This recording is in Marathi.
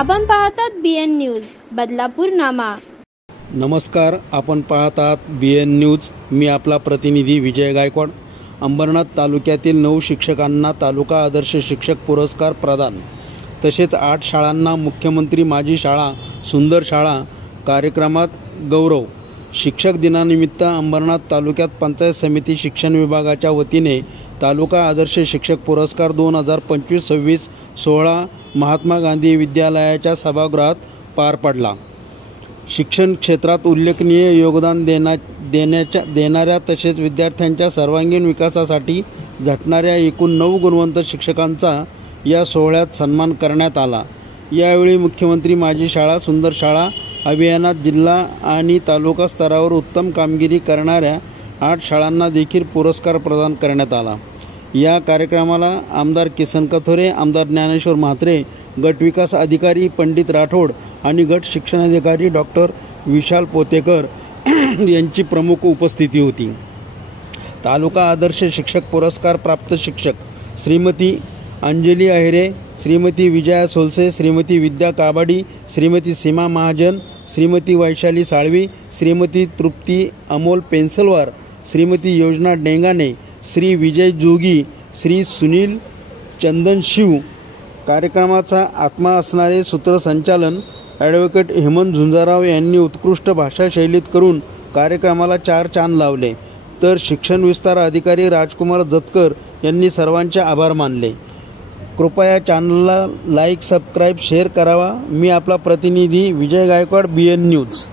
आपण पाहतात BN न्यूज बदलापूर नामा। नमस्कार, आपण पाहतात BN न्यूज। मी आपला प्रतिनिधी विजय गायकवाड। अंबरनाथ तालुक्यातील 9 शिक्षकांना तालुका आदर्श शिक्षक पुरस्कार प्रदान। तसेच 8 शाळांना मुख्यमंत्री माझी शाळा सुंदर शाळा कार्यक्रमात गौरव। शिक्षक दिनानिमित्त अंबरनाथ तालुक्यात पंचायत समिती शिक्षण विभागाच्या वतीने तालुका आदर्श शिक्षक पुरस्कार 2025-26 सोहळा महात्मा गांधी विद्यालयाच्या सभागृहात पार पडला। शिक्षण क्षेत्रात उल्लेखनीय योगदान देणाऱ्या तसेच विद्यार्थ्यांच्या सर्वांगीण विकासासाठी झटणाऱ्या एकूण 9 गुणवंत शिक्षकांचा या सोहळ्यात सन्मान करण्यात आला। यावेळी मुख्यमंत्री माझी शाळा सुंदर शाळा अभियानात जिल्हा आणि तालुका स्तरावर उत्तम कामगिरी करणाऱ्या 8 शाळांना देखील पुरस्कार प्रदान करण्यात आला। या कार्यक्रमाला आमदार किसन कथोरे, आमदार ज्ञानेश्वर म्हात्रे, गट विकास अधिकारी पंडित राठोड आणि गट शिक्षणाधिकारी डॉक्टर विशाल पोतेकर यांची प्रमुख उपस्थिती होती। तालुका आदर्श शिक्षक पुरस्कार प्राप्त शिक्षक श्रीमती अंजली अहिरे, श्रीमती विजया सोलसे, श्रीमती विद्या काबाडी, श्रीमती सीमा महाजन, श्रीमती वैशाली साळवी, श्रीमती तृप्ती अमोल पेन्सलवार, श्रीमती योजना डेंगाने, श्री विजय जोगी, श्री सुनील चंदन शिव। कार्यक्रमाचा आत्मा असणारे सूत्रसंचालन ॲडव्होकेट हेमंत झुंजाराव यांनी उत्कृष्ट भाषा शैलीत करून कार्यक्रमाला 4 चांद लावले, तर शिक्षण विस्तार अधिकारी राजकुमार जतकर यांनी सर्वांचे आभार मानले। कृपया चॅनलला लाईक, सबस्क्राईब, शेअर करावा। मी आपला प्रतिनिधी विजय गायकवाड, BN न्यूज।